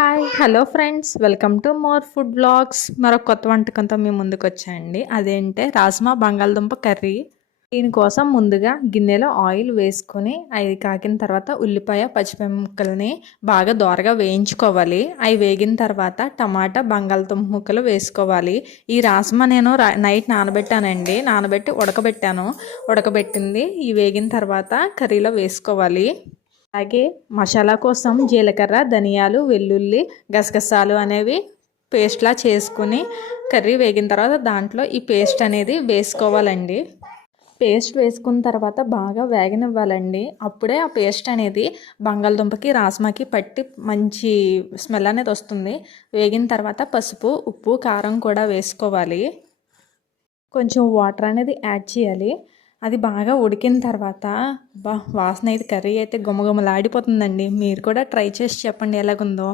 Hi hello friends welcome to more food blogs మరొక కొత్త వంటకంతో మేము ముందుకు వచ్చాయండి అదేంటే రాజ్మా బంగాళదుంప కర్రీ. దీనికోసం ముందుగా గిన్నెలో ఆయిల్ వేసుకొని అవి కాకిన తర్వాత ఉల్లిపాయ పచ్చిమిరపకాయ ముక్కల్ని బాగా దోరగా వేయించుకోవాలి. అవి వేగిన తర్వాత టమాటా బంగాళదుంప ముక్కలు వేసుకోవాలి. ఈ రాజ్మా నేను నైట్ నానబెట్టానండి. నానబెట్టి ఉడకబెట్టాను. ఉడకబెట్టింది. ఈ వేగిన తర్వాత కర్రీలో వేసుకోవాలి. అలాగే మసాలా కోసం జీలకర్ర ధనియాలు వెల్లుల్లి గసగసాలు అనేవి పేస్ట్లా చేసుకుని కర్రీ వేగిన తర్వాత దాంట్లో ఈ పేస్ట్ అనేది వేసుకోవాలండి. పేస్ట్ వేసుకున్న తర్వాత బాగా వేగనివ్వాలండి. అప్పుడే ఆ పేస్ట్ అనేది బంగాళదుంపకి రాస్మాకి పట్టి మంచి స్మెల్ అనేది వస్తుంది. వేగిన తర్వాత పసుపు ఉప్పు కారం కూడా వేసుకోవాలి. కొంచెం వాటర్ అనేది యాడ్ చేయాలి. అది బాగా ఉడికిన తర్వాత బా వాసన అయితే కర్రీ అయితే గుమగుమలాడిపోతుందండి మీరు కూడా ట్రై చేసి చెప్పండి ఎలాగుందో.